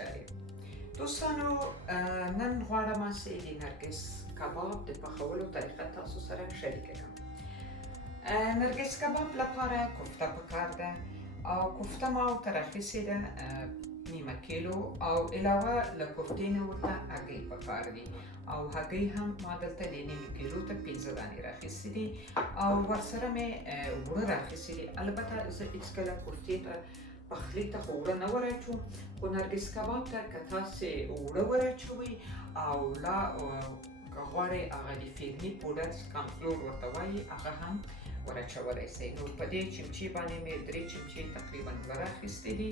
چارې. دوستانو نن غواړم چې د نرګس کباب د پخولو طریقه تاسو سره شریکه کړم. نرګس کباب لپاره کوفته پکار ده او کوفته ما ورته راخیستې ده 1/2 کیلو او علاوه له کوفتې نه ورته هګۍ پکار دي او هګۍ هم ما دلته د 1/2 کیلو ته 15 دانې راخیستې دي او ورسره مې اوړه راخیستې دي. البته زه هېڅکله کوفتې ته پخلي ته خو اوړه نه ور اچوم، خو نرګس کباب ته که تاسې اوړه ور اچوئ او لا که غواړئ هغه د فیرني پوډر کانفلور ورته وایي هغه هم ور اچولی شئ. نو په دې چمچې باندې مې 3 چمچې تقریبا اوړه راخیستې دي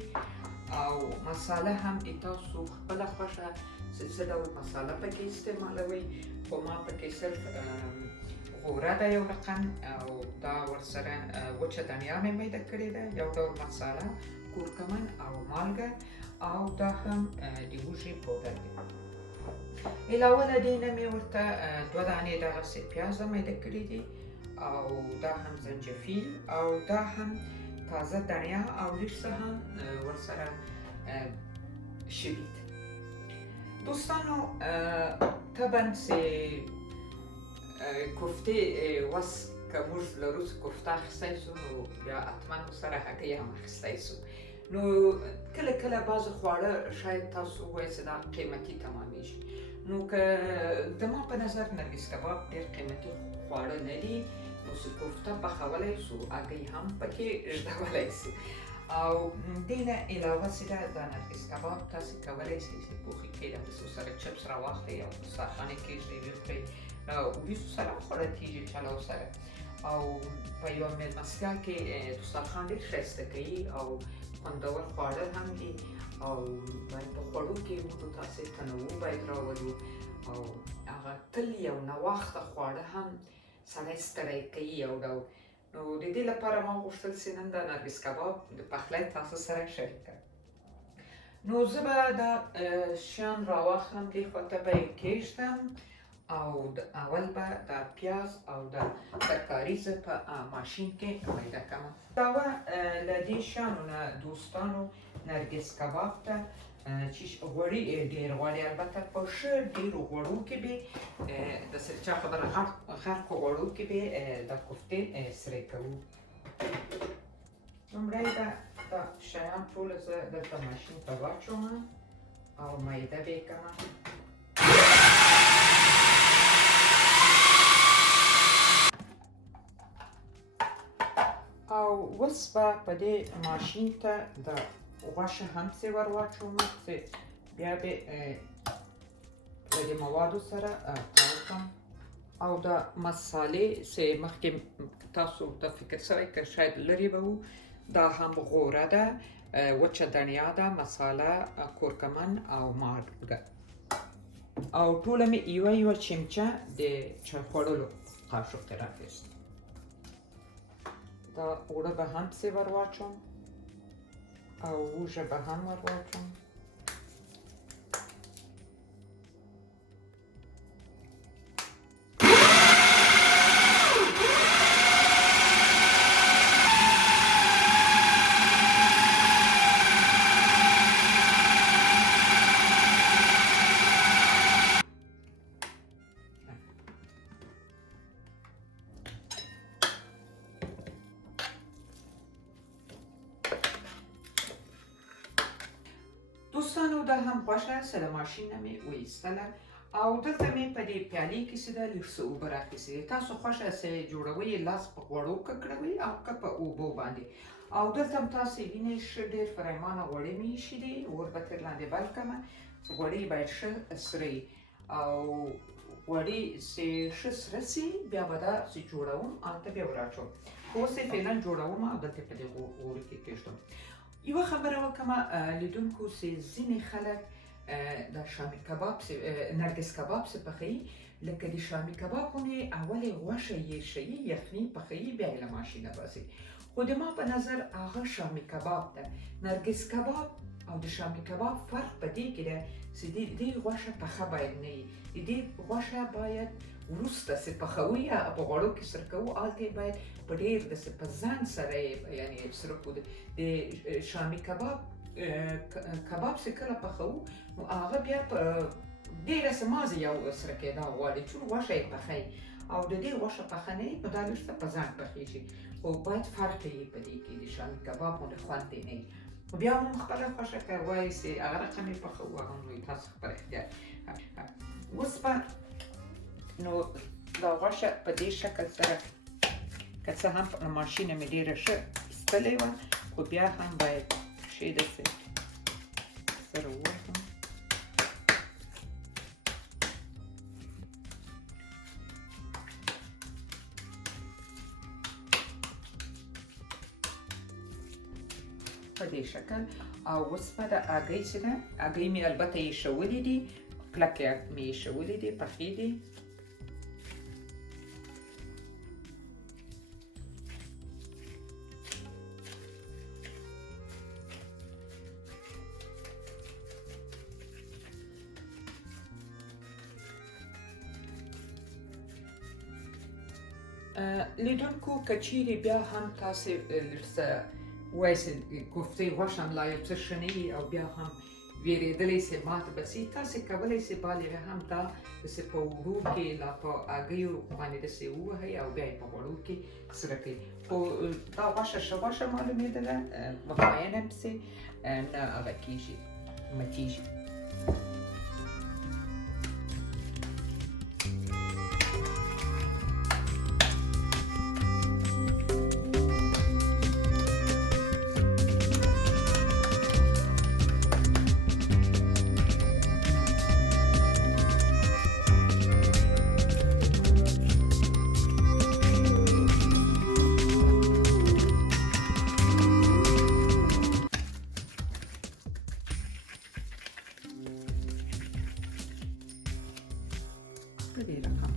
او مساله هم د تاسو خپله خوښه څه ډول مساله پکې استعمالوئ، خو ما پکې صرف غوره ده یو رقم او دا ورسره وچه دنیا مې میده کړې ده، یو ډول مساله، کورکمن او مالګه او دا هم د هوږې پودر دی. علاوه له دې نه مې ورته 2 دانې دغسې پیازه میده کړي دي او دا هم زنجفیل او دا هم تازه دنیا او لږ څه هم ورسره شوید. دوستانو طبعا چې کوفتې وس که موږ لرو چې کوفته اخیستی سو نو بیا حتما ورسره هګۍ هم اخیستی سو. نو کله کله بعضې خواړه شاید تاسو ووایئ چې دا قیمتي تمامیږي، نو که زما په نظر نرګس کباب ډېر قیمتي خواړه نه دي، نو چې کوفته پخولی سو هګۍ هم پکې ږدولی سو او دې نه علاوه چې ده دا نرګس کباب تاسې کولی شئ چې پوښي کې دغسې ورسره چپس راواخلئ او په دسترخوان یې کېږدئ ویې خورئ، وریجو سره هم خوړل کېږي چلو سره او په یوه مېلمستیا کې دسترخوان ډېر ښایسته کوي او خوندور خواړه هم دي او باید په خوړو کې موږ تاسې تنوع باید راولو او هغه تل یو نواخته خواړه هم سړی ستړی کوي یو ډول. نو د دې لپاره ما غوښتل چې نن دا نرګس کباب د پخلی تاسو سره شریک کړم. نو زه به دا شیان راواخلم، دې خواته به یې کېږدم او اول به دا پیاز او دا ترکاري زه په ماشین کې میده کړم. علاوه له دې شیانو نه دوستانو نرګس کباب ته چې غوړي ډېر غواړي، البته په ښه ډېرو غوړو کې به داسې چا خبره غرقو غوړو کې به دا کوفتې سرې کوو. لومړی به دا شیان ټول زه دلته ماشین ته واچوم او میده به یې کړم. او اوس به په دې ماشین ته د غوښه هم پسې ور واچوم چې بیا به له دې موادو سره تاو کړم او د مسالې چې مخکې تاسو ته فکر شوی که شاید لرې به وو، دا هم غوره ده، وچه دنیا ده، مساله، کورکمن او مالګه او ټوله مې یوه چمچه د چای خوړلو قاشق کې راخیست. دا اوړه به هم پسې ور واچوم او هوږه به هم ور واچوم. دوستانو دا هم غوښه چې له ماشین نه مې وایستله او دلته مې په دې پیالې کې چې ده لږ څه اوبه راخیستې دي. تاسو خوښه چې جوړوئ لاس په غوړو ککړوئ او که په اوبو باندې او دلته هم تاسې وینئ ښه ډېر فریمانه غوړي مې ایښي دي، اور به تر لاندې بل کړمه چې غوړي باید ښه سره او غوړي چې ښه سره سي بیا به دا چې جوړوم هلته بیا ور اچوم. خو اوس یې فعلا جوړوم او دلته په دې اور کې کېږدم. یوه خبره وکړم لیدونکو چې ځینې خلک د شامي کباب نرګس کباب چې پخوي، لکه د شامي کباب غوندې اول یې غوښه یخوي یخني پخوي بیا یې له ماشینه باسي، خو د ما په نظر هغه شامي کباب ده. نرګس کباب او د شامي کباب فرق په دې کې ده چې د دې غوښه پخه باید نه وي، د دې غوښه باید وروسته چې پخوي یا په غوړو کې سره کوو هلته یې باید په ډېر داسې په ځنډ سره یې یعنې سره کړو. د شامي کباب کباب چې کله پخوو نو هغه بیا په ډېره څه مازې یو سره کېدا غواړي چې غوښه یې پخوي او د دې غوښه پخنۍ نو دا لږ څه په ځان پخېږي خو باید فرق یې په دې کې د شامي کباب غوندې خوند یې نه وي بیا هم خپله خوښه که وایي چې هغه رقم یې پخوو هغه نو تاسو خپل اختیار اوس به نو دا غوښه په دې شکل سره که څه هم ماشینه مې ډېره ښه ایستلې وه خو بیا هم باید ښې داسې سره ووهم په دې شکل او اوس به د هګۍ چې ده هګۍ مې البته ایښولې دي کلکې مې ایښولې دي پخې دي لیدونکو که چیرې بیا هم تاسې لږ څه وایي چې کوفتې غوښه هم لا یو څه ښه نه وي او بیا هم ویرېدلی سي ماته به سي تاسې کولی سئ بالغه هم دا داسې په اوړو کې لا په هګیو باندې داسې ووهئ او بیا یې په غوړو کې سره کړئ خو دا غوښه ښه غوښه معلومېدله مطمئنه یم چې نه هغه کېږي ماتېږي په دې رقم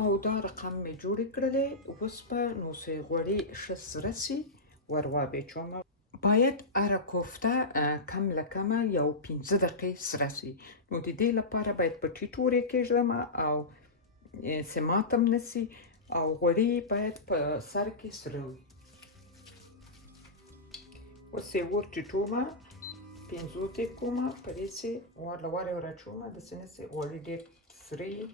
او دا رقم مې جوړې کړلې اوس به نو چې غوړي ښه سره سي ور وابچومه باید هره کوفته کم له کمه یو 15 دقیقې سره سي نو د دې لپاره باید په ټیټ اور یې کېږدم او چې ماتم نه سي او غوړي باید په سر کې سره وي اوس یې اور ټیټومه 15 ته کومه په دې چې ور له وره ورچومه داسې نه چې غوړي ډېر سره وي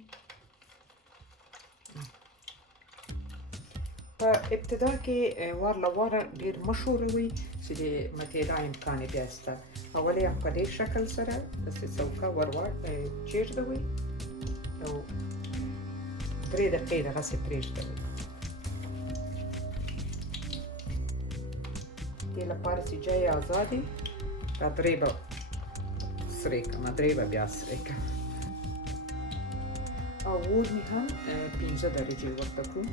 په ابتدا کې ور له وره ډېر مه ښوروئ چې د ماتېدا امکان یې بیا شته اول یې په دې شکل سره داسې څوکه ور چېږدوئ او 3 دقیقې دغسې پرېږدوئ دې لپاره چې جای ازادې دا درې به سرې کړمه درې به بیا سرې کړم او اور مې هم 15 درجې ورته کړو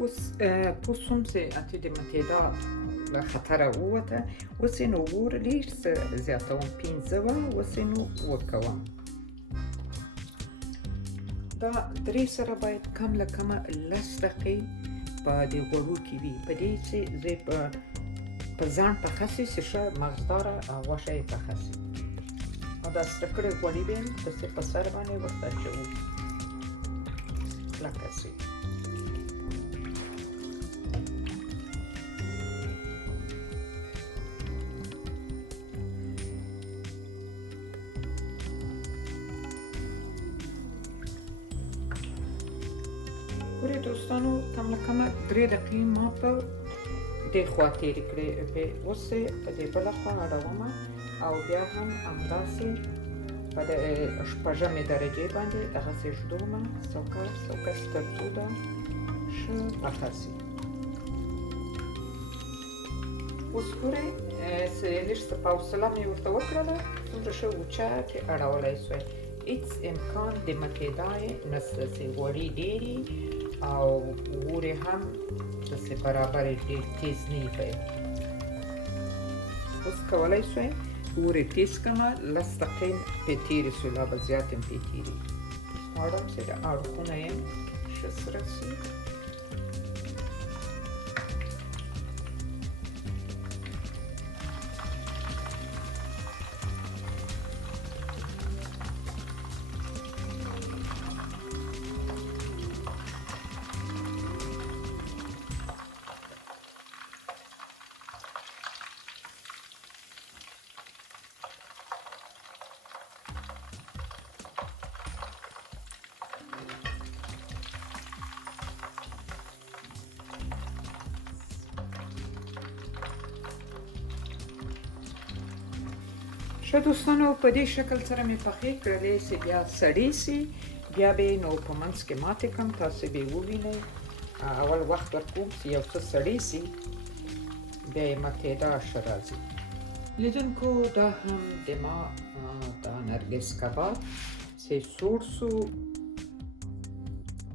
اوس پوس هم چې اته د متحده له خطره ووته، اوس یې نو اور لږ څه زیاتوم، 15 وه، اوس یې نو وکوم. دا درې سره باید کم له کمه 10 دقیقې په دې غوړو کې وي، په دې چې زه په ځان پخه سي چې ښه مغزداره غوښه یې پخه سي. او دا سره کړې غوړي به یې داسې په سر باندې ورته اچوو کلکه سي. ګورئ دوستانو، کم له کمه 3 دقیقې ما په دې خوا تېرې کړې، اوس یې په دې بله خوا اړومه او بیا هم همداسې په شپږمې درجې باندې دغسې ږدومه سوکس تر څو دا ښه پخه سي. اوس ګورئ لږ څه په حوصله مې ورته وکړله، څومره ښه وچه پرې اړولی سوی. هېڅ امکان د ماتېدا یې نشته چې غوړي ډېرې او اور یې هم داسې برابر ډېر تیز نه وي باید. اوس کولی سوی اور یې تیز کړمه، 10 دقیقې پرې تېرې سوې، لا به زیات هم پرې تېرې. غواړم چې د اړخونه یې ښه سره سي. ښه دوستانو، په دې شکل سره مې پخې کړلې چې بیا سړې سي، بیا به یې نو په منځ کې ماتې کړم، تاسې به یې ووینئ. اول وخت ورکوم چې یو څه سړې سي، بیا یې ماتېدا ښه راځي. لیدونکو، دا هم د ما دا نرګس کباب چې سوړ سو،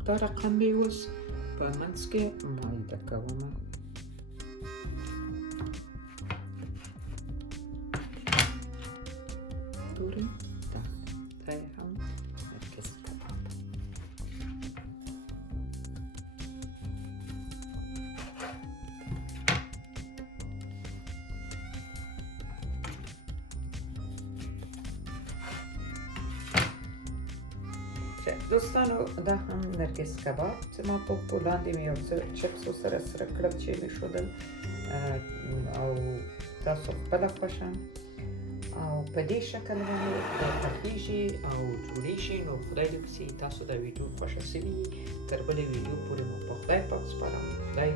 دا رقم به یې اوس په منځ کې مالده کومه. ګورئ، دا یې هم نرګس کباب. دوستانو، دا هم نرګس کباب چې ما په لاندې مې یو څه چپسو سره کړل چې مې ښودل، او تاسو خپله خوښه او په دې شکل باندې دا پخېږي او جوړېږي. نو خدای دې وکړي تاسو دا ویډیو خوښه شوې وي. تر بلې ویډیو پورې مو په خدای پاک سپارم. خدای